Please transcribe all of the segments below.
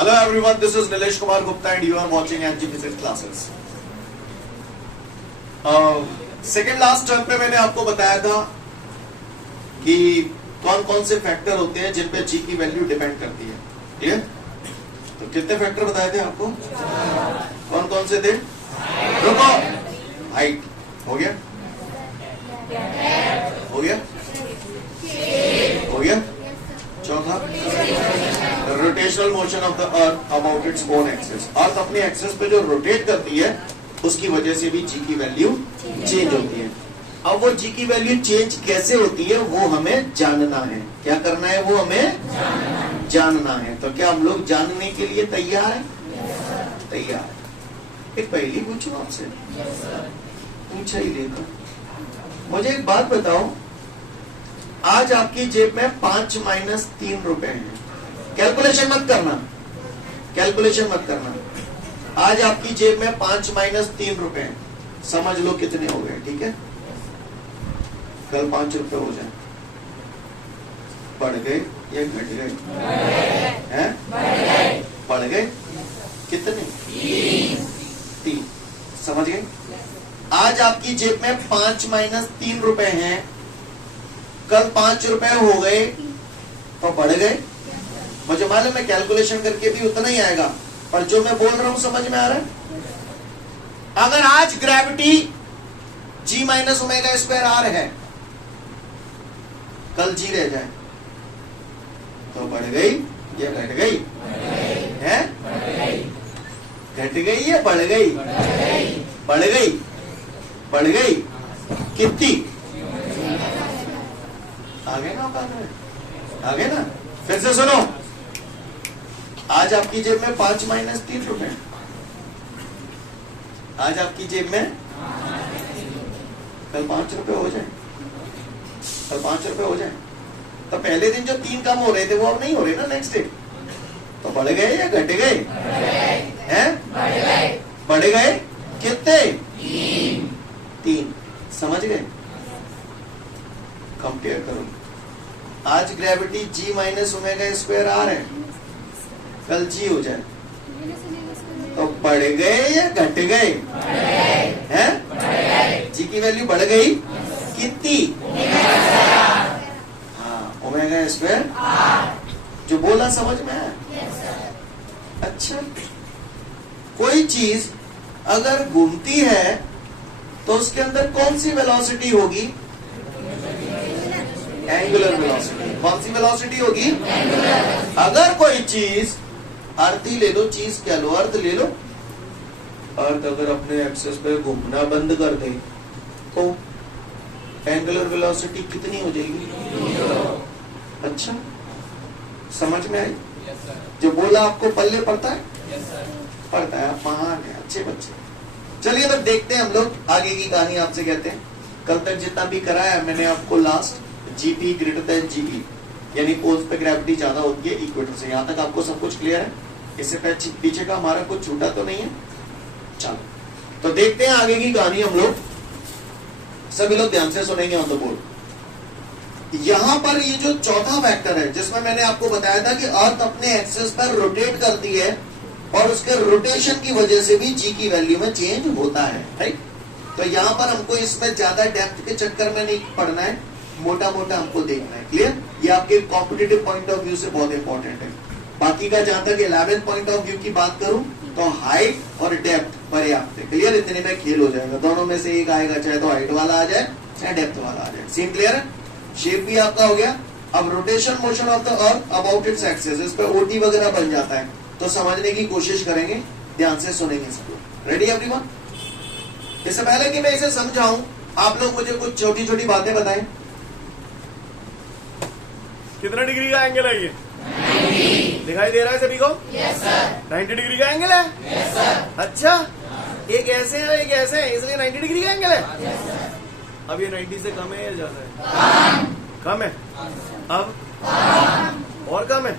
Hello everyone, this is Nilesh Kumar Gupta and you are watching NG Physics classes. Second last term पे मैंने आपको बताया था कि कौन कौन से फैक्टर होते हैं जिन पे जी की वैल्यू डिपेंड करती है. क्लियर? तो कितने फैक्टर बताए थे आपको? कौन कौन से थे? रुको. हाइट हो गया, हो गया, हो गया. चौथा, rotational motion of the Earth about its own axis. Earth अपने एक्सिस पे जो रोटेट करती है उसकी वजह से भी जी की वैल्यू चेंज होती है. अब वो जी की वैल्यू चेंज कैसे होती है वो हमें जानना है. क्या करना है? वो हमें जानना है. तो क्या हम लोग जानने के लिए तैयार हैं? तैयार. एक पहेली पूछूं आपसे? पूछा ही लेगा. मुझे एक बात बताओ, आज आपकी जेब में 5 माइनस 3 रुपए हैं. कैलकुलेशन मत करना, कैलकुलेशन मत करना. आज आपकी जेब में 5 माइनस 3 रुपए हैं. समझ लो कितने हो गए. ठीक है? कल 5 रुपए हो जाए. बढ़ गए या घट गए? हैं? बढ़ गए. कितने? 3. समझ गए? आज आपकी जेब में 5 माइनस 3 रुपए हैं. कल 5 रुपए हो गए तो बढ़ गए. मुझे मालूम है कैलकुलेशन करके भी उतना ही आएगा, पर जो मैं बोल रहा हूं समझ में आ रहा है? अगर आज gravity G minus omega square R है, कल जी रह जाए तो बढ़ गई या घट गई? है? घट गई या बढ़ गई? बढ़ गई. बढ़ गई. कितनी? आगे ना औकात में, आगे ना. फिर से सुनो. आज आपकी जेब में 5 माइनस 3 रुपए. आज आपकी जेब में कल 5 रुपए हो जाए, कल 5 रुपए हो जाए तो पहले दिन जो 3 कम हो रहे थे वो अब नहीं हो रहे ना नेक्स्ट डे. तो बढ़ गए या घट गए? हैं? बढ़ गए. कितने? 3. समझ गए? कंपेयर करो. आज gravity G minus omega square R है, कल जी हो जाए तो बढ़ गए या घट गए? हैं? जी की वैल्यू बढ़ गई. कितनी? हाँ, ओमेगा स्क्वायर. जो बोला समझ में आया? अच्छा, कोई चीज अगर घूमती है तो उसके अंदर कौन सी वेलोसिटी होगी? Angular velocity. कौन सी वेलोसिटी होगी? अगर कोई चीज, अर्थ ही ले लो, चीज क्या लो, अर्थ ले लो. अर्थ अगर अपने एक्सिस पे घूमना बंद कर दे तो एंगुलर वेलोसिटी कितनी हो जाएगी? अच्छा, समझ में आई? जो बोला आपको पल्ले पड़ता है? पड़ता है. आप महान है, अच्छे बच्चे. चलिए तब देखते हैं हम लोग आगे की कहानी. आपसे कहते हैं कल तक जितना भी कराया मैंने आपको, last GP greater than GP यानी पोल्स पे ग्रेविटी ज्यादा होती है इक्वेटर से. यहां तक आपको सब कुछ क्लियर है? इससे पीछे का हमारा कुछ छूटा तो नहीं है? चलो तो देखते हैं आगे की कहानी हम लोग. सभी लोग ध्यान से सुनेंगे ऑन द बोर्ड. यहां पर ये जो चौथा फैक्टर है जिसमें मैंने आपको बताया था कि अर्थ अपने एक्सिस पर रोटेट करती है और उसके रोटेशन की वजह से भी जी की वैल्यू में चेंज होता है. राइट? तो यहां पर हमको इसमें ज्यादा डेप्थ के चक्कर में नहीं पड़ना है, मोटा मोटा हमको देखना है. क्लियर? ये आपके कॉम्पिटिटिव पॉइंट ऑफ व्यू से बहुत इंपॉर्टेंट है. बाकी का जहां तक 11th पॉइंट ऑफ व्यू की बात करूं तो हाइट और डेप्थ पर्याप्त है. क्लियर? इतने में खेल हो जाएगा. दोनों में से एक आएगा, चाहे तो हाइट वाला आ जाए चाहे डेप्थ वाला आ जाए. सीन क्लियर है? शेप भी आपका हो गया. अब rotation motion of the Earth about its axis, इस पर ओटी वगैरह बन जाता है. तो समझने की कोशिश करेंगे, ध्यान से सुनेंगे सब लोग. Ready everyone? इससे पहले कि मैं इसे समझाऊं, आप लोग मुझे कुछ छोटी छोटी बातें बताएं. कितना डिग्री का एंगल है ये? 90. दिखाई दे रहा है सभी को? Yes sir. 90 डिग्री का एंगल है? Yes sir. अच्छा, एक ऐसे है एक ऐसे है, इसलिए 90 डिग्री का एंगल है? Yes sir. अब ये 90 से कम है या ज्यादा है? कम है. अब और कम है.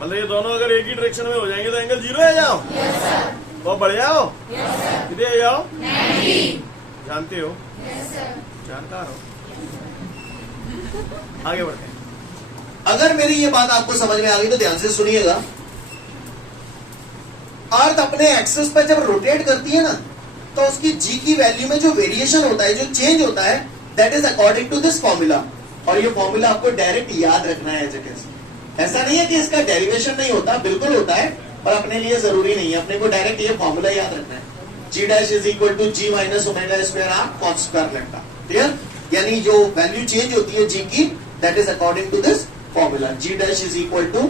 मतलब ये दोनों अगर एक ही डायरेक्शन में हो जाएंगे तो एंगल 0 है जाओ? Yes sir. और बढ़ जाओ? Yes sir. कितने आ जाओ? 90. जानते हो? Yes sir. जानकार हो. आगे बढ़ते हैं. अगर मेरी ये बात आपको समझ में आ गई तो ध्यान से सुनिएगा। अर्थ अपने एक्सिस पर जब रोटेट करती है ना, तो उसकी जी की वैल्यू में जो वेरिएशन होता है, जो चेंज होता है, that is according to this formula. और ये फॉर्मूला आपको डायरेक्ट याद रखना है एज इट इज। ऐसा नहीं है कि इसका डेरिवेशन नहीं होता, बिल्कुल होता है, पर अपने लिए जरूरी नहीं है। अपने को डायरेक्ट ये फॉर्मूला याद रखना है, जी dash is equal to ji minus omega square R cos square lambda. Clear? यानी जो वैल्यू चेंज होती है जी की, that is according to this formula, ji dash is equal to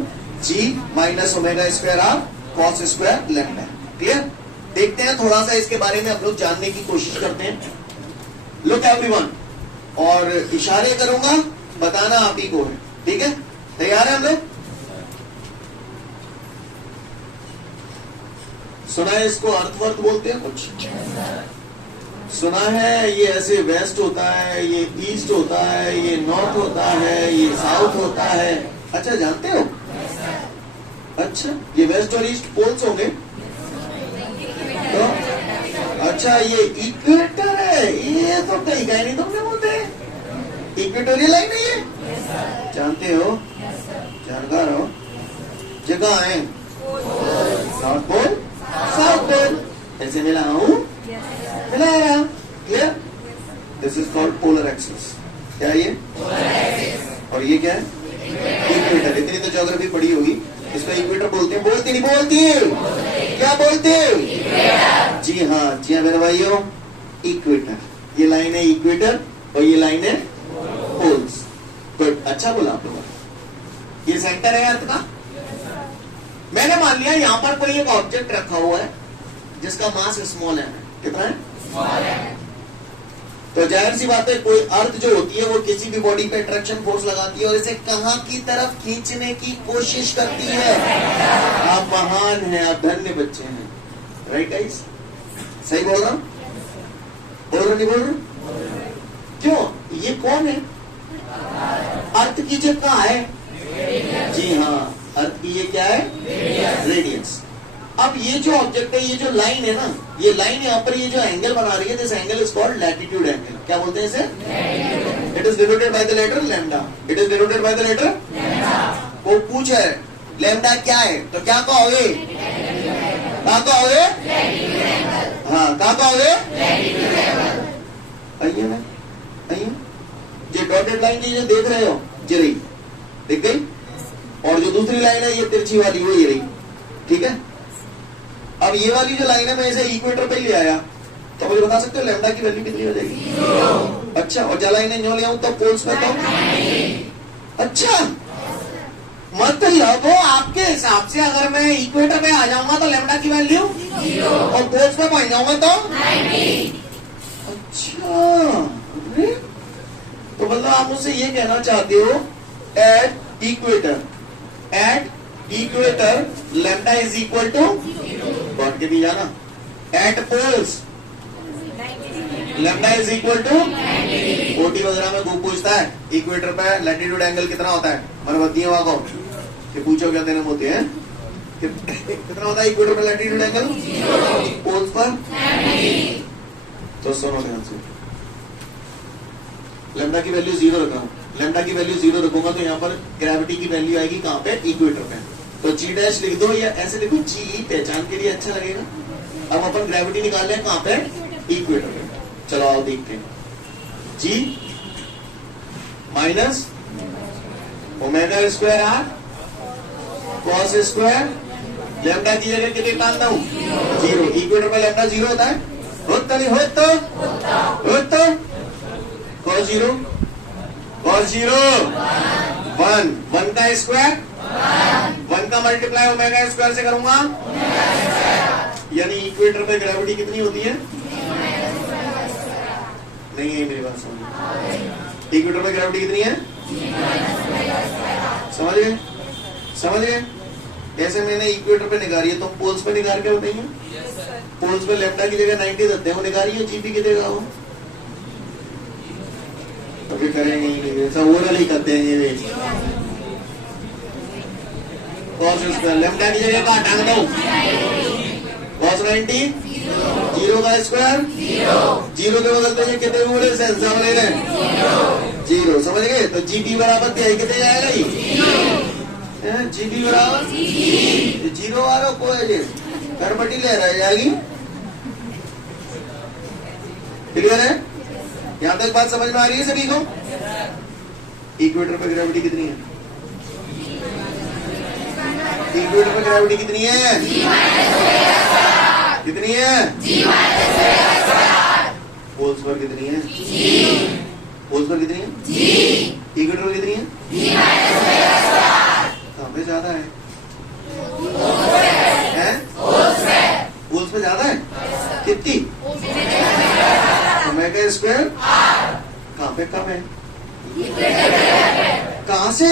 ji minus omega square R cos square lambda. Clear? देखते हैं थोड़ा सा इसके बारे में हम लोग जानने की कोशिश करते हैं। लुक एवरीवन, और इशारे करूंगा, बताना आप ही को है, ठीक है? तैयार है हम लोग? सुना है इसको अर्थवर्थ बोलते हैं कुछ? सुना है ये ऐसे वेस्ट होता है, ये ईस्ट होता है, ये नॉर्थ होता है, ये साउथ होता है। अच्छा, जानते हो? अच्छा, ये वेस्ट और ईस्ट पोल्स होंगे तो? अच्छा, ये इक्वेटर है, ये तो कहीं का नहीं तुमने बोलते, इक्वेटोरियल लाइन है ये, जानते हो? जानकार हो? जगह है नॉर्थ पोल साउथ पोल, ऐसे मिलाऊं मिलाया। Clear? This is called polar axis. क्या ये? और ये क्या है? इक्वेटर। इतनी तो ज्योग्राफी पढ़ी होगी, इसको इक्वेटर बोलते हैं। बोलती नहीं बोलती? क्या बोलते? जी हाँ, जी हाँ मेरे भाइयों, इक्वेटर। ये लाइन है इक्वेटर और ये लाइन है पोल्स। गुड, अच्छा बोला आप लोग। ये सेंटर है अर्थ का। मैंने मान लिया यहाँ पर कोई एक ऑब्जेक्ट रखा हुआ है जिसका मास स्मॉल है। कितना है? स्मॉल है। तो जाहिर सी बात है, कोई अर्थ जो होती है वो किसी भी बॉडी पे अट्रैक्शन फोर्स लगाती है और इसे कहां की तरफ खींचने की कोशिश करती है। आप महान हैं, आप धन्य बच्चे हैं। Right guys? सही बोल रहा हूं? बोल रहा नहीं बोल रहा? क्यों? ये कौन है? अर्थ की जगह कहाँ है? जी हाँ, अर्थ की ये क्या है? रेडियंस। अब ये जो ऑब्जेक्ट है, ये जो लाइन है ना, ये लाइन यहाँ पर ये जो एंगल बना रही है, this angle is called latitude angle. क्या बोलते हैं इसे? It is denoted by the letter lambda. It is denoted by the letter lambda. वो पूछा है लैम्डा क्या है, तो क्या कहोगे? क्या कहोगे? हाँ, क्या कहोगे? आइए ना, आइए। ये डॉटेड लाइन जो देख रहे हो, ये रही, दिख गई? और जो दूसरी लाइन है ये तिरछी वाली, वो ये रही। ठीक है? अब ये वाली जो लाइन है, मैं इसे इक्वेटर पे ले आया, तो मुझे बता सकते हो लैम्डा की वैल्यू कितनी हो जाएगी? अच्छा, और जो लाइन है ले आऊं तो पोल्स पे तो? अच्छा, मतलब आपके हिसाब से अगर मैं इक्वेटर पे आ जाऊंगा तो लैम्डा की वैल्यू और पोल्स पे पहुंच जाऊंगा तो? अच्छा, तो मतलब आप मुझसे ये कहना चाहते हो at equator lambda is equal to, बढ़ के भी जाना, at poles lambda is equal to 40 वगैरह में खूब पूछता है इक्वेटर पे लैटिट्यूड एंगल कितना होता है। मैंने बतिया वहां को कि पूछो क्या देने होते हैं, कितना होता है इक्वेटर पे लैटिट्यूड एंगल पोल्स पर? तो सुनो ध्यान से, लैम्डा की वैल्यू 0 रखा हूं। लैम्डा की वैल्यू 0 रखूंगा तो यहाँ पर ग्रेविटी की वैल्यू आएगी कहाँ पे? इक्वेटर पे। तो जी डैश लिख दो या ऐसे लिखो, जी पहचान के लिए अच्छा लगेगा। अब अपन ग्रेविटी निकाल रहे हैं कहाँ पे? इक्वेटर पे। चलो आओ देखते हैं। G minus omega square R cos square lambda की जगह कितने डालता हूँ? 0। इक्वेटर पे लैम्डा 0 होता है? होता नहीं होता? कॉस 0 1 का स्क्वायर 1 का मल्टीप्लाई ओमेगा स्क्वायर से करूंगा, यानी इक्वेटर पे ग्रेविटी कितनी होती है? नहीं है मेरी बात समझ। इक्वेटर पे ग्रेविटी कितनी है? समझ गए? ऐसे मैंने इक्वेटर पे निकाली है, तुम पोल्स पे निकाल के बताइए। पोल्स पे लैम्डा की जगह 90 देते हैं, वो निकालिए, जीपी कितने हो? कभी करेंगे ही, सब ओरल ही करते हैं ये। कॉस स्क्वायर लैम्डा की जगह का हटा दो, कॉस 90 0 का स्क्वायर 0 के बदलते हैं कितने बोले? सेंस ले लें जीरो। समझ गए? तो जीबी बराबर क्या है, कितने जाएगा ये? जीबी बराबर जीरो वाला को है जी, गड़बड़ी ले रहा जाएगी। क्लियर है? यहां तक बात समझ में आ रही है सभी को? इक्वेटर पे ग्रेविटी कितनी है? इक्वेटर पे ग्रेविटी कितनी है? कितनी है? पोल्स पर कितनी है? पोल्स पर कितनी है? इक्वेटर पर कितनी है? कहाँ पे ज्यादा है? पोल्स पे ज्यादा है? कितनी? ओमेगा स्क्वायर कहाँ पे कम है? कहाँ से?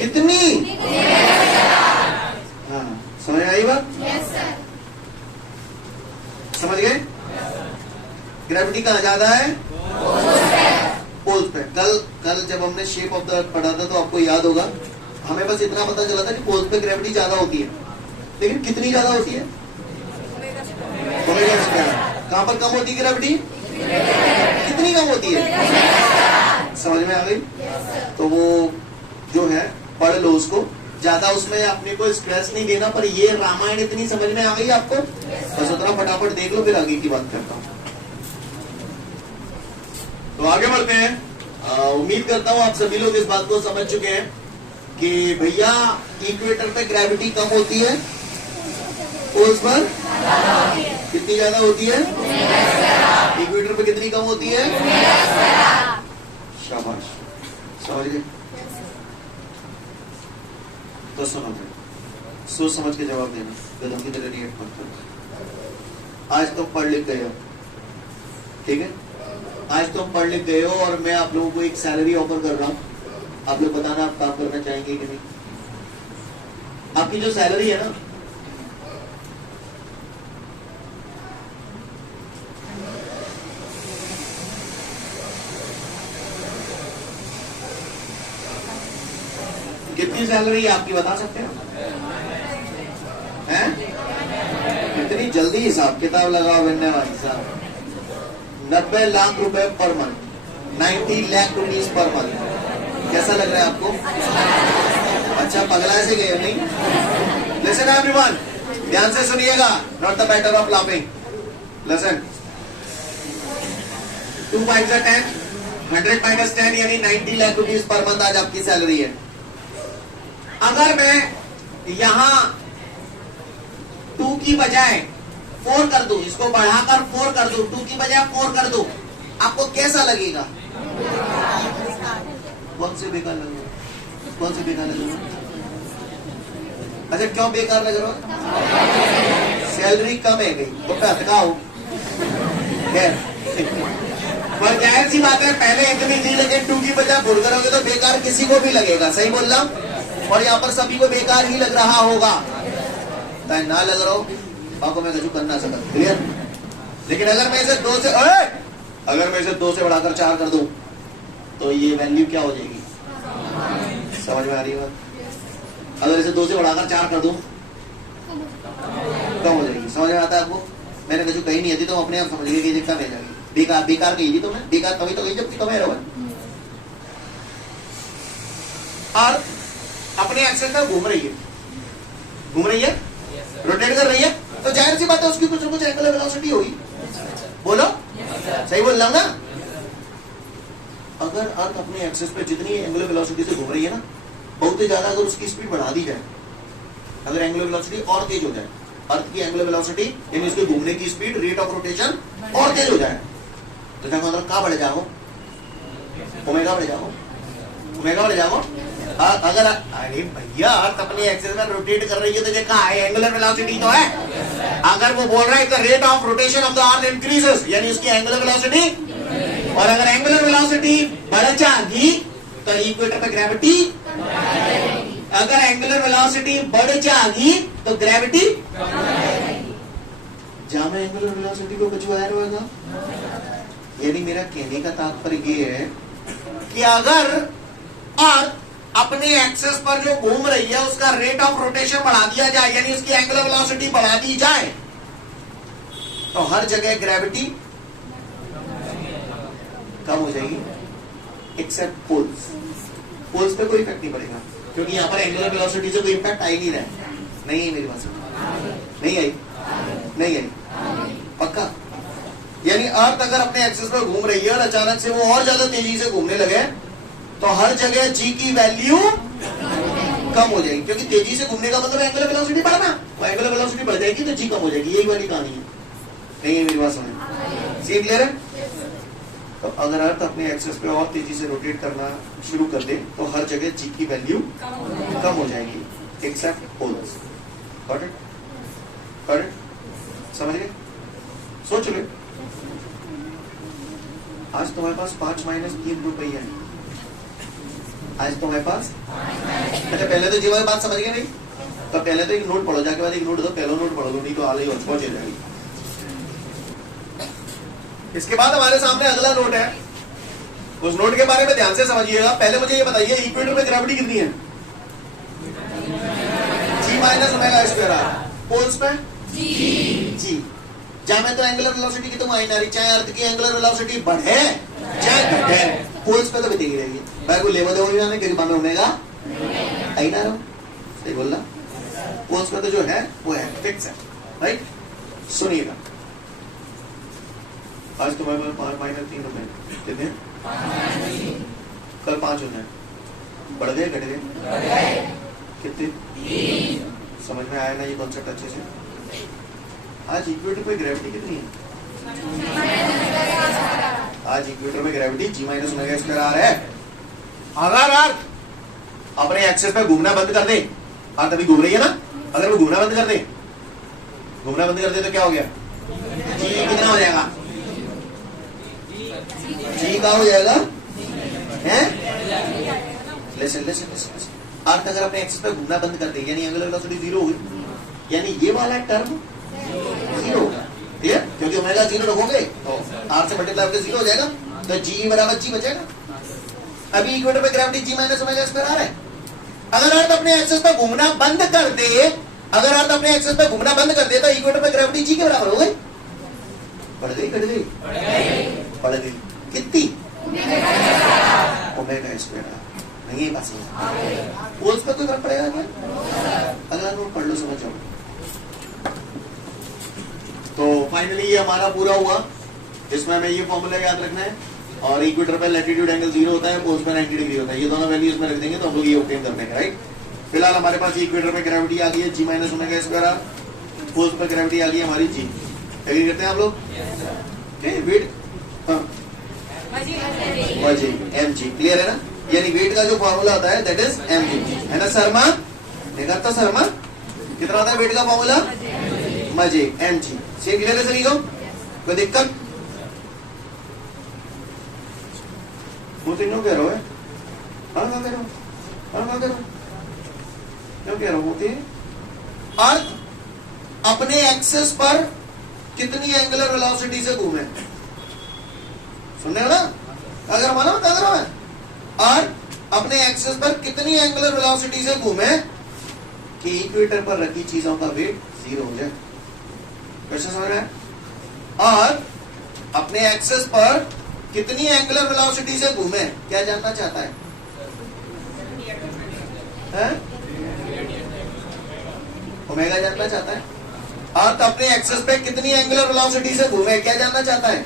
कितनी? हाँ, समझ आई बात? समझ गए? ग्रेविटी कहाँ ज्यादा है? पोल्स पे। कल जब हमने शेप ऑफ द अर्थ पढ़ा था तो आपको याद होगा, हमें बस इतना पता चला था कि पोल्स पे ग्रेविटी ज्यादा होती है, लेकिन कितनी ज्यादा होती है? Omega square. कहां पर कम होती है ग्रेविटी? कितनी कम होती है? समझ में आ गई? तो वो जो है पढ़ लो उसको, ज्यादा उसमें अपने को स्ट्रेस नहीं देना, पर ये रामायण इतनी समझ में आ गई आपको, बस उतना फटाफट देख लो, फिर आगे की बात करता हूं। तो आगे बढ़ते हैं। उम्मीद करता हूं आप सभी लोग इस बात को समझ चुके हैं कि भैया इक्वेटर पे ग्रेविटी कम होती है, पोल्स पर कितनी ज्यादा होती है? इक्वेटर पे कितनी कम होती है? शाबाश, समझ गए? तो समझ गए, सोच समझ के जवाब देना, गधों की तरह रिएक्ट मत करो। आज तुम पढ़ लिख गए हो, ठीक है? आज तुम पढ़ लिख गए हो और मैं आप लोगों को एक सैलरी ऑफर कर रहा हूं, आप लोग बताना आप काम करना चाहेंगे कि नहीं। आपकी जो सैलरी है ना, कितनी सैलरी है आपकी, बता सकते हो? हैं? कितनी जल्दी हिसाब किताब लगाओ बनने वाली साहब। 90 लाख रुपए per month, 90 lakh rupees per month. कैसा लग रहा है आपको? अच्छा, पगला से गए नहीं? लिसन एवरीवन, ध्यान से सुनिएगा, not the matter of laughing. Listen, 2 5 10, 100 minus 10 यानी 90 लाख रुपीज पर मंथ आज आपकी सैलरी है। अगर मैं यहां 2 की बजाय 4 कर दूं, इसको बढ़ाकर 4 कर दूं, 2 की बजाय 4 कर दूं, आपको कैसा लगेगा? कौन से बेकार लगेगा? कौन से बेकार लगेगा? अच्छा, क्यों बेकार लग रहा है? सैलरी कम है गई तो अटकाओ। पर जाहिर सी बात है, पहले इतनी थी, लेकिन 2 की बजाय 4 करोगे तो बेकार किसी को भी लगेगा। सही बोल रहा हूं? और यहाँ पर सभी को बेकार ही लग रहा होगा, चाहे ना लग रहा हो, बाको मैं कुछ करना सकता। क्लियर? लेकिन अगर मैं इसे 2 से बढ़ाकर 4 कर दूं तो ये वैल्यू क्या हो जाएगी? समझ में आ रही है बात? अगर इसे 2 से बढ़ाकर 4 कर दूं कम हो जाएगी। समझ में आता है आपको? मैंने कुछ कही नहीं थी तो अपने आप समझ गए कि कम हो जाएगी। बेकार बेकार कही थी तो मैं, बेकार कभी तो कही जब कम है। और अपने एक्सेस में घूम रही है, रोटेट कर रही है, तो जाहिर सी बात है उसकी कुछ ना कुछ एंगुलर वेलोसिटी होगी। बोलो, सही बोल रहा हूं ना? अगर अर्थ अपने एक्सेस पे जितनी एंगुलर वेलोसिटी से घूम रही है ना, बहुत ही ज्यादा अगर उसकी स्पीड बढ़ा दी जाए, अगर एंगुलर वेलोसिटी और तेज हो जाए, अर्थ की एंगुलर वेलोसिटी यानी उसके घूमने की स्पीड, रेट ऑफ रोटेशन और तेज हो जाए, तो क्या मतलब कहां बढ़ जाओ? ओमेगा बढ़ जाओ, ओमेगा बढ़ जाओ। अगर अरे भैया अर्थ अपने एक्सेस में रोटेट कर रही है तो ये कहा है? एंगुलर वेलोसिटी तो है। अगर वो बोल रहा है the rate of rotation of the earth increases, यानी उसकी एंगुलर वेलोसिटी, और अगर एंगुलर वेलोसिटी बढ़ जाएगी तो इक्वेटर पे ग्रेविटी, अगर एंगुलर वेलोसिटी बढ़ जाएगी तो ग्रेविटी, जहां में एंगुलर वेलोसिटी को कुछ वायर होगा। यानी मेरा कहने का तात्पर्य ये है कि अगर अर्थ अपने एक्सेस पर जो घूम रही है उसका रेट ऑफ रोटेशन बढ़ा दिया जाए, यानी उसकी एंगुलर वेलोसिटी बढ़ा दी जाए, तो हर जगह ग्रेविटी कम हो जाएगी। Except poles. पोल्स पे कोई इफेक्ट नहीं पड़ेगा क्योंकि यहाँ पर एंगुलर वेलोसिटी से कोई इम्पैक्ट आ ही नहीं रहा है। नहीं है मेरी बात समझ? नहीं आई? नहीं आई? पक्का? यानी अर्थ अगर अपने एक्सिस पर घूम रही है और अचानक से वो और ज्यादा तेजी से घूमने लगे तो हर जगह जी की वैल्यू कम हो जाएगी, क्योंकि तेजी से घूमने का मतलब एंगुलर वेलोसिटी बढ़ना, वो एंगुलर वेलोसिटी बढ़ जाएगी तो जी कम हो जाएगी। यही वाली कहानी है। नहीं है मेरी बात समझ? सी क्लियर है? तो अगर अर्थ अपने एक्सिस पे और तेजी से रोटेट करना शुरू कर दे तो हर जगह जी की वैल्यू कम हो जाएगी except poles. Got it? Got it? समझ गए? सोच लो, आज तुम्हारे पास 5 माइनस 3 रुपये है। आज तुम्हारे पास, अच्छा पहले तो जी वाली बात समझ गए नहीं? तो पहले तो एक नोट पढ़ो, जाके बाद एक नोट दो, पहला नोट पढ़ो, नहीं तो आगे और पहुंच जाएगी। इसके बाद हमारे सामने अगला नोट है, उस नोट के बारे में ध्यान से समझिएगा। पहले मुझे ये बताइए इक्वेटर में ग्रेविटी कितनी है? G minus omega square R. Poles पे जी। जहां में तो एंगुलर वेलोसिटी की तो मायने आ रही, चाहे अर्थ की एंगुलर वेलोसिटी बढ़े चाहे घटे, पोल्स पे तो बितेगी रहेगी। भाई को लेवल देवल जाने क्योंकि बामे ओमेगा आई ना रहो, सही बोल रहा। पोल्स पे तो जो है वो है, फिक्स है, राइट? सुनिएगा, आज तुम्हारे पास 5 माइनस 3 रुपए कितने? कल 5 होना है, बढ़ गए घट गए? कितने? समझ में आया ना ये कॉन्सेप्ट अच्छे से? आज इक्वेटर पे ग्रेविटी कितनी है? आज इक्वेटर में gravity G minus omega square R है। अगर अर्थ अपने एक्सिस पे घूमना बंद कर दे, अर्थ अभी घूम रही है ना, अगर वो घूमना बंद कर दे, घूमना बंद कर दे तो क्या हो गया? जी कितना हो जाएगा? जी का हो जाएगा हैं? लिसन लिसन लिसन, अर्थ अगर अपने एक्सिस पे घूमना बंद कर दे यानी एंगुलर वेलोसिटी 0 होगी, यानी ये वाला टर्म 0 होगा। क्लियर? क्योंकि ओमेगा 0 रखोगे तो आर से मल्टीप्लाई होकर 0 हो जाएगा, तो जी बराबर जी बचेगा। अभी इक्वेटर पे gravity G minus omega square आ रहा है। अगर अर्थ अपने एक्सिस पे घूमना बंद कर दे, अगर अर्थ अपने एक्सिस पे घूमना बंद कर दे तो इक्वेटर पे ग्रेविटी जी के बराबर हो गई। बढ़ गई घट गई? बढ़ गई। कितनी? Omega square. नहीं है बात समझ? पोल्स पे कोई फर्क पड़ेगा क्या? अगला नोट पढ़ लो, समझ जाओ। तो फाइनली ये हमारा पूरा हुआ, इसमें हमें ये फॉर्मूला याद रखना है, और इक्वेटर पे लैटिट्यूड एंगल 0 होता है, पोल्स पे 90 डिग्री होता है। ये दोनों वैल्यूज में रख देंगे तो हम लोग ये ऑब्टेन कर देंगे, राइट? फिलहाल हमारे पास इक्वेटर पे ग्रेविटी आ गई है g minus omega square R, poles पे ग्रेविटी आ गई है हमारी जी। एग्री करते हैं आप लोग? वेट एम जी, क्लियर है ना? यानी वेट का जो फॉर्मूला होता है दैट इज एम जी, है ना? शर्मा देखा था, शर्मा कितना होता है वेट का फॉर्मूला? मजे, एम जी। से क्लियर है सभी को? कोई दिक्कत? वो तो क्यों कह रहा है? हाँ कह रहा हूँ, हाँ कह रहा हूँ, क्यों कह रहा हूँ? होते अर्थ अपने एक्सिस पर कितनी एंगुलर वेलोसिटी से घूमे? सुनने हो ना? अगर मानो क्या कर रहा है? अर्थ अपने एक्सिस पर कितनी एंगुलर वेलोसिटी से घूमे कि इक्वेटर पर रखी चीजों का वेट 0 हो जाए। क्वेश्चन समझ रहे हैं? और अपने एक्सिस पर कितनी एंगुलर वेलोसिटी से घूमे, क्या जानना चाहता है? ओमेगा जानना चाहता है। अर्थ अपने एक्सिस पे कितनी एंगुलर वेलोसिटी से घूमे, क्या जानना चाहता है?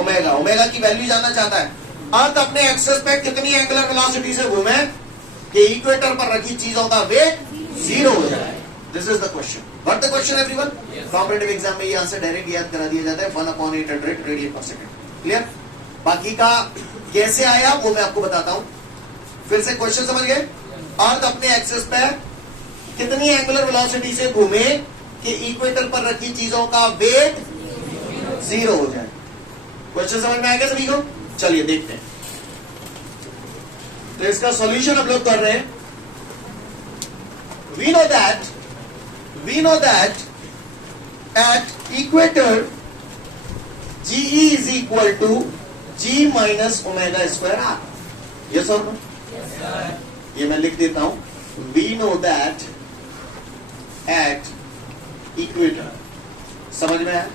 ओमेगा। ओमेगा की वैल्यू जानना चाहता है। अर्थ अपने एक्सिस पे कितनी एंगुलर वेलोसिटी से घूमे कि इक्वेटर पर रखी चीजों का वेट 0 हो जाए। This is the question. What the question everyone? Competitive exam में ये आंसर डायरेक्ट याद करा दिया जाता है, 1/800 रेडियन पर सेकंड। क्लियर? बाकी का कैसे आया वो मैं आपको बताता हूं। फिर से क्वेश्चन समझ गए? अर्थ अपने एक्सिस पे कितनी एंगुलर वेलोसिटी से घूमे कि इक्वेटर पर रखी चीजों का वेट 0 हो जाए। क्वेश्चन समझ में आएगा सभी को? चलिए देखते हैं। तो इसका सॉल्यूशन हम लोग कर रहे हैं। We know that at equator GE is equal to G minus omega square R. Yes or no? Yes sir. ये मैं लिख देता हूं। We know that at equator, समझ में आया?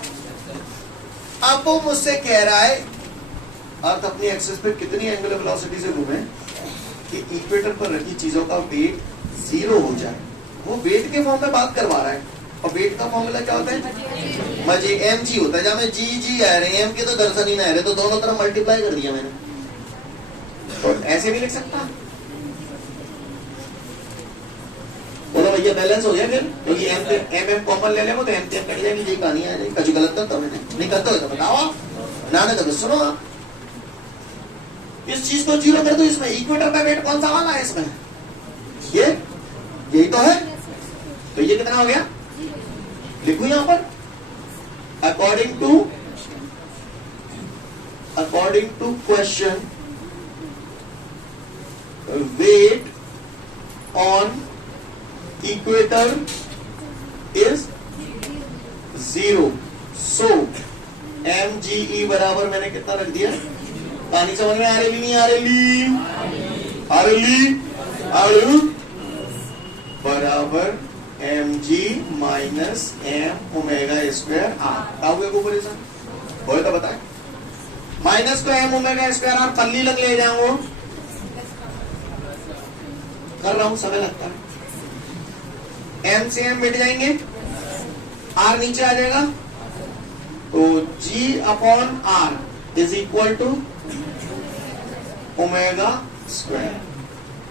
अब वो मुझसे कह रहा है अर्थ अपनी एक्सिस पे कितनी एंगुलर वेलोसिटी से घूमे कि इक्वेटर पर रखी चीजों का वेट 0 हो जाए। वो वेट के फॉर्म में बात करवा रहा है, और वेट का फॉर्मूला क्या होता है? मजे एम जी होता है। जहां में जी आ रहे हैं, एम के तो दर्शन ही नहीं आ रहे, तो दोनों तरफ मल्टीप्लाई कर दिया मैंने। तो ऐसे भी लिख सकता, बोलो भैया बैलेंस हो गया फिर, क्योंकि एम कॉमन ले लेंगे तो एम कट जाएगी। यही कहानी है, कभी गलत करता मैंने नहीं करता हो तो बताओ, ना नहीं तो सुनो आप। इस चीज को 0 कर दो। इसमें इक्वेटर का वेट कौन सा वाला है? इसमें ये यही तो है। तो ये कितना हो गया? लिखू यहां पर according to question weight on equator is 0। So mge बराबर मैंने कितना रख दिया? कहानी समझ में आ रही नहीं? आ रही बराबर mg minus m omega square R. आओगे को परेशान हो तो बताए। माइनस को m ओमेगा स्क्वायर आर पल्ली लग ले जाऊंगा, कर रहा हूं, समय लगता है। m से m मिट जाएंगे, r नीचे आ जाएगा, तो g upon r is equal to omega square.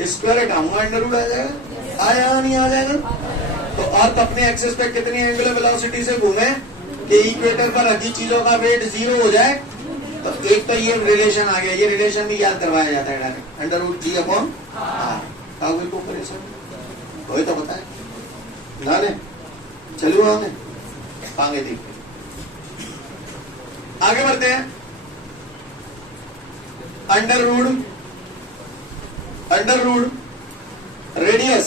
Square हटाऊंगा, अंडर रूट आ जाएगा। आया नहीं आ जाएगा? तो अर्थ अपने एक्सिस पे कितनी एंगुलर वेलोसिटी से घूमे कि इक्वेटर पर रखी चीजों का वेट 0 हो जाए? तो एक तो ये रिलेशन आ गया, ये रिलेशन भी याद करवाया जाता है direct, under root G upon R. को परेशान वही तो बताए ना ने। चलो आगे आगे देखते, आगे बढ़ते हैं। अंडर रूट रेडियस,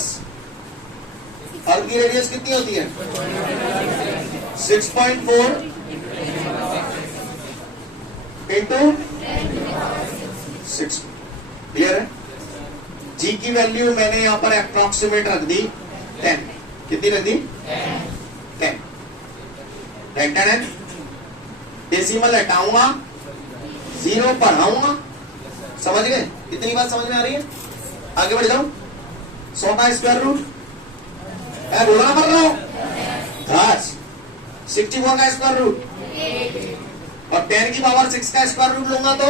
अर्थ की रेडियस कितनी होती है? 6.4 इंटू 6। क्लियर है? जी की वैल्यू मैंने यहां पर अप्रोक्सीमेट रख दी 10। कितनी रख दी? 10। 10 डेसिमल हटाऊंगा, 0 पढ़ाऊंगा। समझ गए? कितनी बात समझ में आ रही है? आगे बढ़ जाओ। 100 का स्क्वायर रूट बोलना पड़ रहा हूं, 10। 64 का स्क्वायर रूट, और 10 की पावर 6 का स्क्वायर रूट लूंगा तो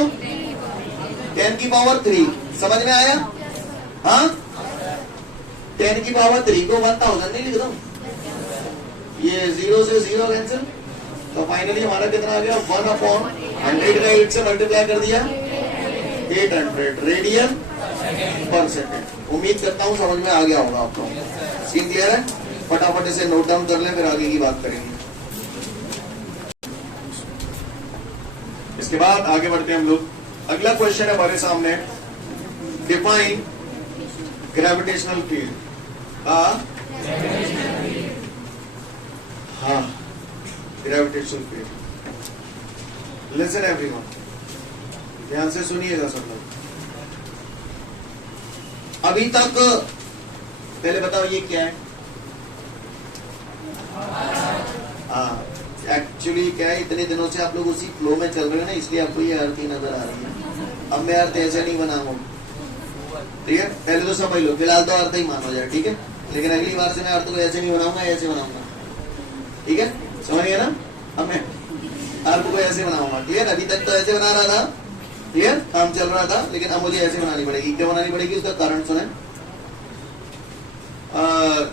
10 की पावर 3। समझ में आया? हाँ, 10 की पावर 3 को 1000 नहीं लिख दो, ये 0 से 0 कैंसिल, तो फाइनली हमारा कितना आ गया? 1/100 का 8 से मल्टीप्लाई कर दिया, 800 रेडियन पर सेकेंड। उम्मीद करता हूं समझ में आ गया होगा आपको। सीन क्लियर है? फटाफट इसे नोट डाउन कर लें, फिर आगे की बात करेंगे। इसके बाद आगे बढ़ते हैं हम लोग। अगला क्वेश्चन है हमारे सामने, डिफाइन ग्रेविटेशनल फील्ड। हाँ, ग्रेविटेशनल फील्ड। लिसन एवरीवन, ध्यान से सुनिएगा सब लोग। अभी तक पहले बताओ ये क्या है? हाँ, एक्चुअली क्या है, इतने दिनों से आप लोग उसी फ्लो में चल रहे हैं ना, इसलिए आपको ये अर्थ ही नजर आ रही है। अब मैं अर्थ ऐसे नहीं बनाऊंगा, ठीक है? पहले तो समझ लो, फिलहाल तो अर्थ ही मानो जाए, ठीक है? लेकिन अगली बार से मैं अर्थ को ऐसे नहीं बनाऊंगा, ऐसे बनाऊंगा, ठीक है? समझ गया ना? अब मैं अर्थ को ऐसे बनाऊंगा, क्लियर? अभी तक तो ऐसे बना रहा था, क्लियर? काम चल रहा था, लेकिन अब मुझे ऐसे बनानी पड़ेगी। क्यों बनानी पड़ेगी? उसका कारण सुने।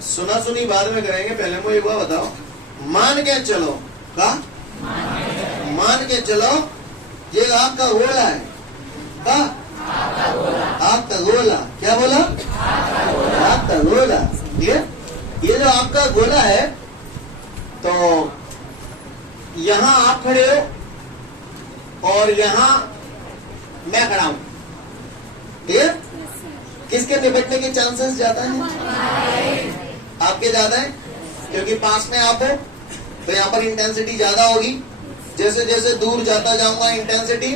सुना सुनी बाद में करेंगे, पहले मुझे एक बात बताओ। मान के चलो, का मान के चलो ये आपका गोला है, का आपका गोला। क्या बोला? आपका गोला। क्लियर? ये जो आपका गोला है, तो यहां आप खड़े हो और यहां मैं खड़ा हूं, क्लियर? किसके निपटने के चांसेस ज्यादा हैं? आपके ज्यादा है, क्योंकि पास में आप हो, तो यहाँ पर इंटेंसिटी ज्यादा होगी। जैसे जैसे दूर जाता जाऊंगा इंटेंसिटी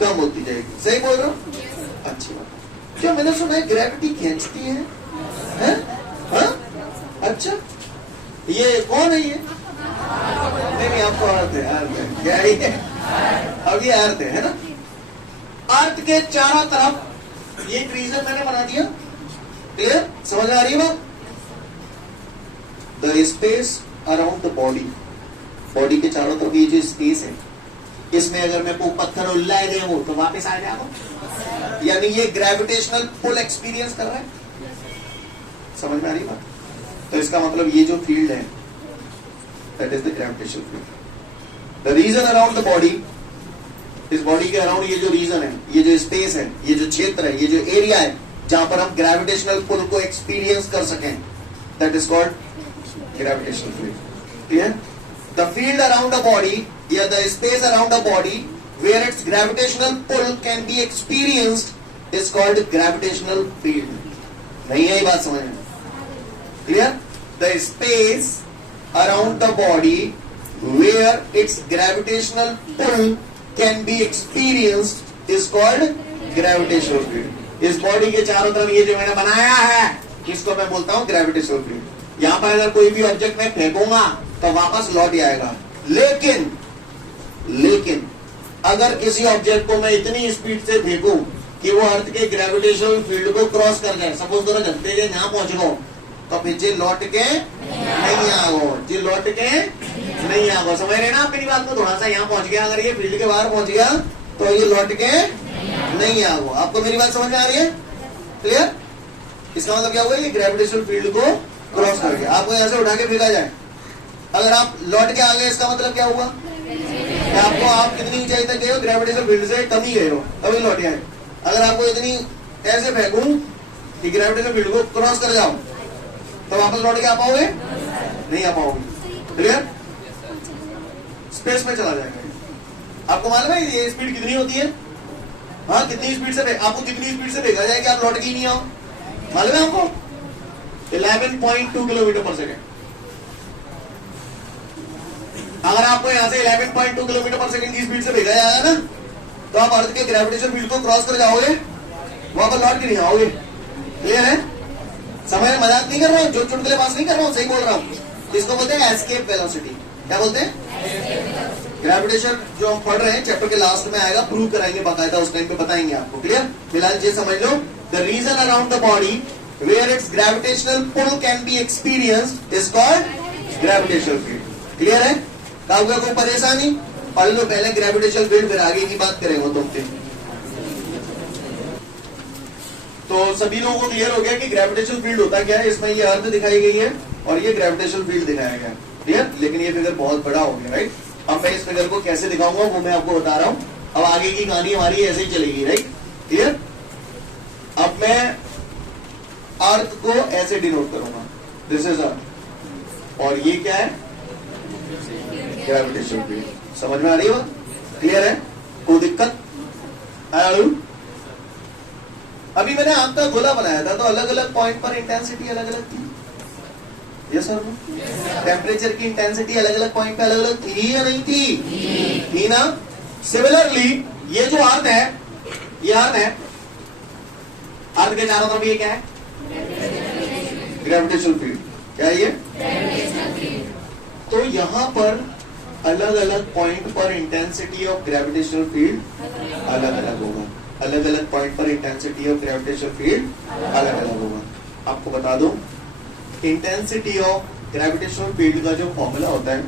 कम होती जाएगी। सही बोल रहा हूँ? अच्छी बात। क्या मैंने सुना है ग्रेविटी खींचती है? हाँ? अच्छा, ये कौन है ये? नहीं आपको अर्थ है, क्या है? अब ये अर्थ है ना, अर्थ के चारों तरफ ये रीजन मैंने बना दिया। क्लियर, समझ में आ रही है बात? The space around the body, body के चारों तरफ ये जो स्पेस है, इसमें अगर मैं को पत्थर उल्लाए दे तो वापस आ जाएगा, यानी ये ग्रेविटेशनल पुल एक्सपीरियंस कर रहा है। समझ में आ रही बात? तो इसका मतलब ये जो फील्ड है, that is the gravitational field. The region around the body, इस बॉडी के अराउंड ये जो रीजन है, ये जो स्पेस है, ये जो क्षेत्र है, ये जो एरिया है जहां पर हम ग्रेविटेशनल पुल को एक्सपीरियंस कर सकें, that is called gravitational field. Clear? The field around the body या the space around the body where its gravitational pull can be experienced is called gravitational field. नहीं है ये बात समझ में? Clear? The space around the body where its gravitational pull can be experienced is called gravitational field. इस body के चारों तरफ ये जो मैंने बनाया है, इसको मैं बोलता हूं ग्रेविटेशनल फील्ड। यहां पर अगर कोई भी ऑब्जेक्ट मैं फेंकूंगा तो वापस लौट आएगा, लेकिन अगर किसी ऑब्जेक्ट को मैं इतनी स्पीड से फेंकूं कि वो अर्थ के ग्रेविटेशनल फील्ड को क्रॉस कर जाए, सपोज करो चलते गए यहां पहुंच गो, तो फिर जे लौट के नहीं आगो, जे लौट के नहीं आगो। समझ रहे ना आप मेरी बात को? थोड़ा सा यहाँ पहुंच गया, अगर ये फील्ड के बाहर पहुंच गया तो ये लौट के नहीं आगो। आपको मेरी बात समझ में आ रही है? क्लियर? इसका मतलब क्या हुआ? ये ग्रेविटेशनल फील्ड को क्रॉस कर गया। आपको यहाँ से उठा के फेंका जाए, अगर आप लौट के आ गए, इसका मतलब क्या हुआ? कि आपको, आप कितनी ऊंचाई तक गए हो, ग्रेविटेशनल फील्ड से कम ही गए हो, तभी लौट आए। अगर आपको इतनी ऐसे फेंकूं कि ग्रेविटेशनल फील्ड को क्रॉस कर जाओ तो वापस लौट के आ पाओगे? नहीं आ पाओगे। क्लियर? स्पेस में चला जाएगा। आपको मालूम है ये स्पीड कितनी होती है? हाँ, कितनी स्पीड से आपको कितनी स्पीड से भेजा जाए कि आप लौट के ही नहीं आओ? मालूम है आपको? 11.2 किलोमीटर पर सेकेंड। अगर आपको यहां से 11.2 किलोमीटर पर सेकेंड की स्पीड से भेजा जाएगा ना, तो आप अर्थ के ग्रेविटेशन फील्ड को क्रॉस कर जाओगे, वापस लौट के नहीं आओगे। क्लियर है? समय मजाक नहीं कर रहा हूं, जो चुटकुले पास नहीं कर रहा हूं, सही बोल रहा हूं। इसको बोलते हैं एस्केप वेलोसिटी। क्या बोलते हैं? ग्रेविटेशन जो हम पढ़ रहे हैं चैप्टर के लास्ट में आएगा, प्रूव कराएंगे बाकायदा, उस टाइम पे बताएंगे आपको। क्लियर? फिलहाल ये समझ लो, the region around the body where its gravitational pull can be experienced is called gravitational field. Clear है? आपको कोई परेशानी? पढ़ लो पहले ग्रेविटेशनल फील्ड, फिर आगे की बात करेंगे तुमसे। तो सभी लोगों को क्लियर हो गया कि ग्रेविटेशनल फील्ड होता क्या है? इसमें ये अर्थ दिखाई गई है और ये ग्रेविटेशनल फील्ड दिखाया गया। क्लियर? लेकिन ये फिगर बहुत बड़ा हो गया, राइट? अब मैं इस फिगर को कैसे दिखाऊंगा वो मैं आपको बता रहा हूं। अब आगे की कहानी हमारी ऐसे ही चलेगी, राइट? क्लियर? अब मैं अर्थ को ऐसे डिनोट करूंगा, दिस इज अर्थ, और ये क्या है? Gravitational field. समझ में आ रही है बात? क्लियर है? कोई दिक्कत? अभी मैंने आपका गोला बनाया था, तो अलग अलग पॉइंट पर इंटेंसिटी अलग अलग थी। Yes sir? टेम्परेचर की इंटेंसिटी अलग अलग पॉइंट पे अलग अलग थी या नहीं थी? थी ना? सिमिलरली ये जो अर्थ है, ये अर्थ है, अर्थ के चारों तरफ ये क्या है? Gravitational field. क्या है ये? तो यहां पर अलग अलग पॉइंट पर इंटेंसिटी ऑफ ग्रेविटेशनल फील्ड अलग अलग होगा। अलग अलग पॉइंट पर इंटेंसिटी ऑफ ग्रेविटेशनल फील्ड अलग अलग होगा। आपको बता दूं, इंटेंसिटी ऑफ ग्रेविटेशनल फील्ड का जो फॉर्मूला होता है,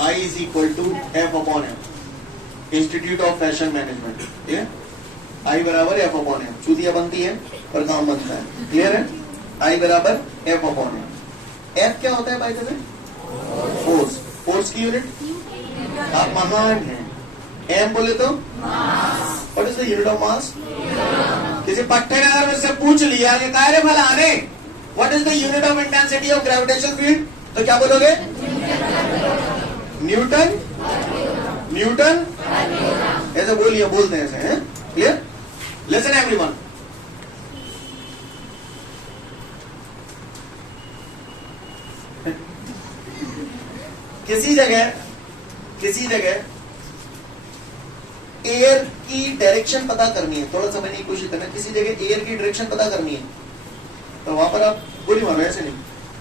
I is equal to F upon M, institute of fashion management. ठीक है? I बराबर F upon M, चूतिया बनती है पर काम बनता है। क्लियर है? I बराबर F upon M। F क्या होता है by the way? Force. Force की यूनिट आप महान है। M बोले तो what is the unit of mass? किसी पट्टे ने अगर मुझसे पूछ लिया कि कार्य फलाने what is the unit of intensity of gravitational field, तो क्या बोलोगे? न्यूटन। न्यूटन ऐसे बोलिए, बोलते हैं ऐसे। क्लियर? लिसन एवरीवन, किसी जगह एयर की डायरेक्शन पता करनी है, थोड़ा समझने की कोशिश करना। किसी जगह एयर की डायरेक्शन पता करनी है, तो वहां पर आप गोली मारो, ऐसे नहीं।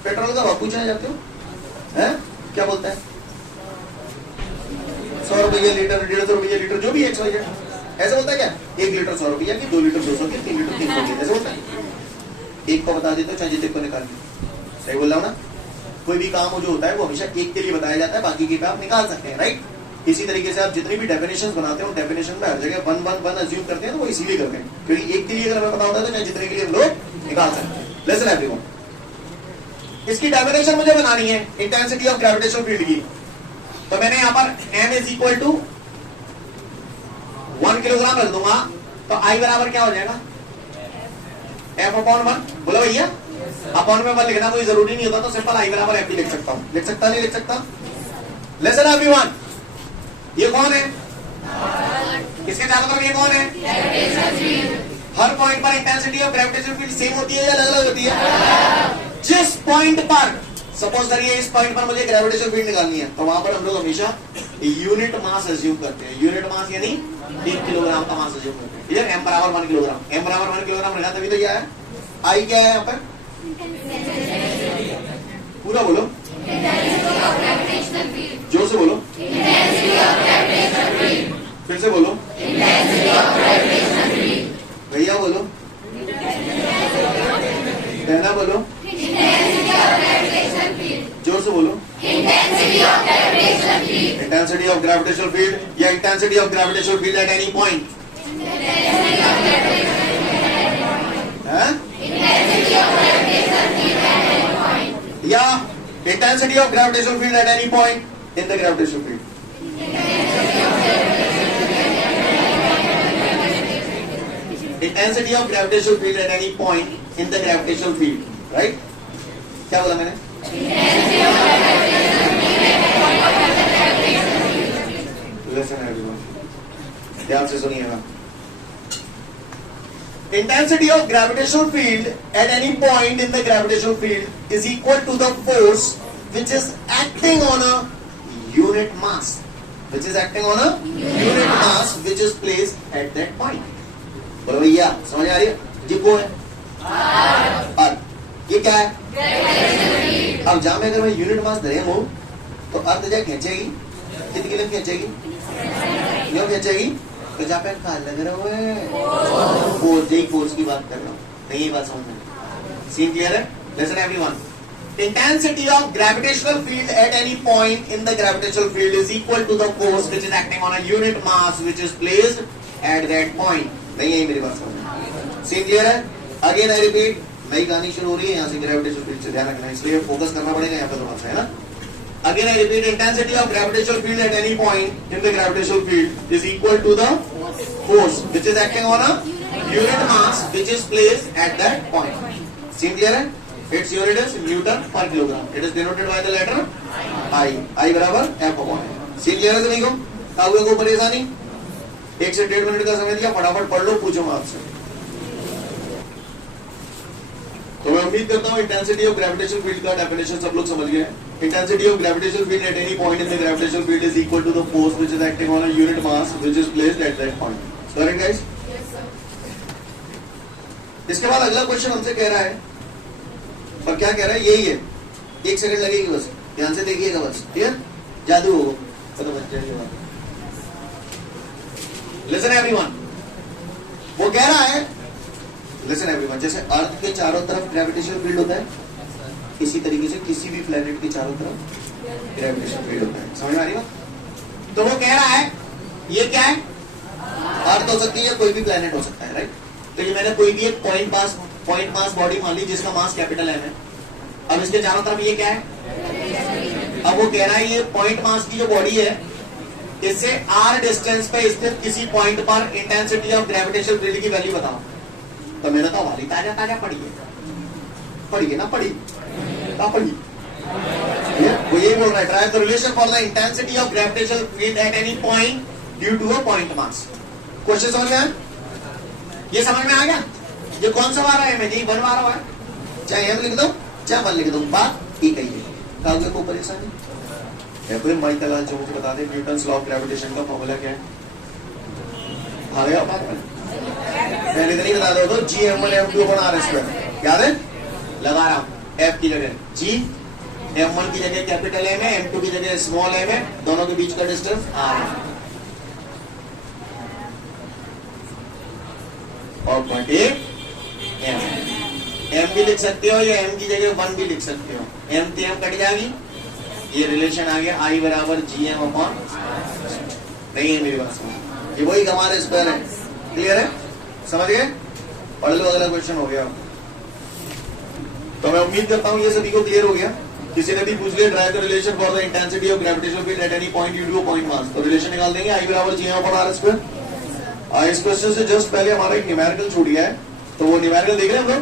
पेट्रोल का भाव पूछने जाते हो, हैं? क्या बोलता है? 100 रुपये लीटर, 150 रुपये लीटर, जो भी एक्स वाई जेड, ऐसा होता है क्या? 1 लीटर 100 रुपया की, 2 लीटर 200 की, 3 लीटर 300 की, ऐसा होता है? एक को बता देते हो, चाहे जितने को निकाल लो। सही बोल रहा हूं ना? कोई भी काम जो होता है वो हमेशा एक के लिए बताया जाता है, बाकी के पे आप निकाल सकते हैं, राइट? इसी तरीके से आप जितनी भी डेफिनेशंस बनाते हो, डेफिनेशन में हर जगह वन अज्यूम करते हैं, तो वो इसीलिए करते हैं क्योंकि एक के लिए अगर हमें पता होता है तो चाहे जितने के लिए हम लोग निकाल सकते हैं। लिसन एवरीवन, इसकी डेफिनेशन मुझे बनानी है इंटेंसिटी ऑफ ग्रेविटेशनल फील्ड की। तो मैंने यहां पर m is equal to 1 kilogram रख दूंगा, तो I बराबर क्या हो जाएगा? F/1। बोलो भैया, अपॉन में 1 लिखना कोई जरूरी नहीं होता, तो सिंपल I बराबर F लिख सकता हूं। लिख सकता नहीं लिख सकता? लिसन एवरीवन, ये कौन है? इसके चारों तरफ ये कौन है? हर पॉइंट पर intensity of gravitational field same होती है या अलग अलग होती है? जिस पॉइंट पर, सपोज करिए इस पॉइंट पर मुझे ग्रेविटेशनल फील्ड निकालनी है, तो वहां पर हम लोग हमेशा यूनिट मास अज्यूम करते हैं। यूनिट मास यानी 1 किलोग्राम का मास अज्यूम करते हैं। इधर m बराबर 1 किलोग्राम, m बराबर 1 किलोग्राम रखा, तभी तो क्या है? I क्या है यहाँ पर? पूरा बोलो, जोर से बोलो, फिर से बोलो, भैया बोलो, कहना बोलो, जोर से बोलो, इंटेंसिटी ऑफ ग्रेविटेशनल फील्ड या intensity of gravitational field at any point, या intensity of gravitational field at any point in the gravitational field. Intensity of gravitational field at any point in the gravitational field, right? क्या बोला मैंने? Listen everyone, ध्यान से सुनिएगा। Intensity of gravitational field at any point in the gravitational field is equal to the force which is acting on a unit mass, which is acting on a unit mass which is placed at that point. बोलो भैया, समझ आ रही है? ये कौन है? अर्थ। ये क्या है? अब जहां में अगर मैं यूनिट मास धरे हूं तो अर्थ क्या खींचेगी? कितनी किलो खींचेगी? क्यों खींचेगी? तो जहाँ पे कहा लग रहा है फोर्स की बात कर रहा हूँ, नहीं ये बात समझ में? सीन क्लियर है? Listen everyone, intensity of gravitational field at any point in the gravitational field is equal to the force which is acting on a unit mass which is placed at that point. नहीं यही मेरी बात समझ में? Scene clear है? Again I repeat, नई कहानी शुरू हो रही है यहाँ से ग्रेविटेशनल फील्ड से, ध्यान रखना, इसलिए फोकस करना पड़ेगा यहाँ पर थोड़ा सा, है ना? Again I repeat, intensity of gravitational field at any point in the gravitational field is equal to the force which is acting on a unit mass which is placed at that point. Seem clear है? Its unit is Newton per kilogram. It is denoted by the letter I. I बराबर F/. Seem clear है सभी को? कागज को परेशानी? 1 से 1.5 minute का समय दिया, फटाफट पढ़ लो, पूछो मैं आपसे। तो मैं उम्मीद करता हूँ इंटेंसिटी ऑफ ग्रेविटेशनल फील्ड का डेफिनेशन सब लोग समझ गए। Intensity of gravitational field at any point in the gravitational field is equal to the force which is acting on a unit mass which is placed at that point. Correct guys? इसके बाद अगला question हमसे कह रहा है, और क्या कह रहा है? यही है, 1 सेकंड लगेगी बस, ध्यान से देखिएगा बस, ठीक है? जादू होगा, पता बच जाएगा। लिसन एवरीवन, वो कह रहा है, लिसन एवरीवन, जैसे अर्थ के चारों तरफ ग्रेविटेशनल फील्ड होता है, इसी तरीके से किसी भी प्लेनेट के चारों तरफ ग्रेविटेशनल फील्ड होता है। समझ में आ रही है? तो वो कह रहा है ये क्या है? अर्थ हो सकती है, कोई भी प्लेनेट हो सकता है, राइट? तो ये मैंने कोई भी एक पॉइंट मास बॉडी मान ली जिसका मास कैपिटल M है। अब इसके चारों तरफ ये क्या है? अब वो कह रहा है ये पॉइंट मास की जो बॉडी है, इससे r डिस्टेंस पे स्थित किसी पॉइंट पर इंटेंसिटी ऑफ ग्रेविटेशनल फील्ड की वैल्यू बताओ। तो मैंने तो हमारी ताजा पढ़ी है ना, पढ़ी वो यही बोल रहा है, try the relation for the intensity of gravitational field at any point due to a point mass. Question समझ में आया? ये समझ में आ गया? ये कौन सा वाला है? मैं यही 1 वाला है, चाहे M लिख दो चाहे 1 लिख दो, बात एक ही है। कागज को परेशानी है? कोई माइकल जो मुझे बता दे न्यूटन्स लॉ ऑफ ग्रेविटेशन का फॉर्मूला क्या है? आ गया बात में? पहले तो नहीं बता दो तो G m1 m2/r², याद है? लगा रहा हूं F की जगह G M1 की जगह कैपिटल M है, M2 की जगह स्मॉल m है, दोनों के बीच का डिस्टेंस r है। और बटे m, m भी लिख सकते हो या m की जगह 1 भी लिख सकते हो, m से m कट जाएगी, ये रिलेशन आ गया I बराबर GM अपॉन, नहीं है मेरी बात समझ, ये वही हमारे स्क्वायर है, क्लियर है, समझ गए? पढ़ लो, अगला क्वेश्चन हो गया। तो मैं उम्मीद करता हूं ये सभी को क्लियर हो गया। किसी ने भी पूछ लिया drive the relation for the intensity of gravitational field at any point you do point mass, तो रिलेशन निकाल देंगे I बराबर GM अपॉन R स्क्वायर। इस क्वेश्चन से जस्ट पहले हमारा एक न्यूमेरिकल छूट गया है, तो वो न्यूमेरिकल देख रहे हैं हम लोग,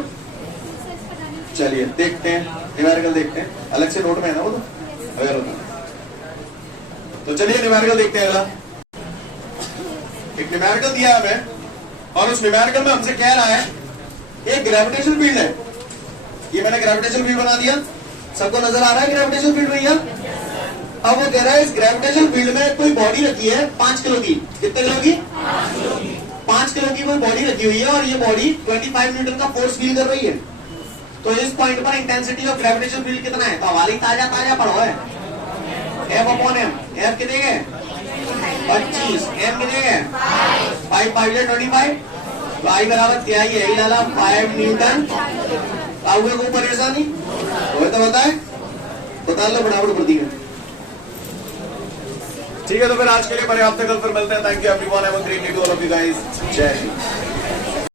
चलिए देखते हैं न्यूमेरिकल देखते हैं, अलग से नोट में है ना वो तो चलिए न्यूमेरिकल देखते हैं। अगला एक न्यूमेरिकल दिया है हमें, और उस न्यूमेरिकल में हमसे कह रहा है एक ग्रेविटेशनल फील्ड है, ये मैंने ग्रेविटेशनल फील्ड बना दिया, सबको नजर आ रहा है ग्रेविटेशनल फील्ड भैया। अब वो कह रहा है इस ग्रेविटेशनल फील्ड में कोई बॉडी रखी है 5 किलो की, कितने किलो की? 5 किलो की कोई बॉडी रखी हुई है, और ये बॉडी 25 न्यूटन का फोर्स फील कर रही है। तो इस पॉइंट पर इंटेंसिटी ऑफ ग्रेविटेशनल फील्ड कितना है? तो हवाली ताजा ताजा पढ़ो है, F अपॉन M, F कितने के 25, M कितने के 5, 5 या 25, तो I बराबर क्या ही है, डाला 5 न्यूटन। आओगे कोई परेशानी हो तो बताए, बता लो फटाफट कर दिए। ठीक है, तो फिर आज के लिए पर्याप्त है, कल फिर मिलते हैं। Thank you everyone, have a great day to all of you guys, जय हिंद।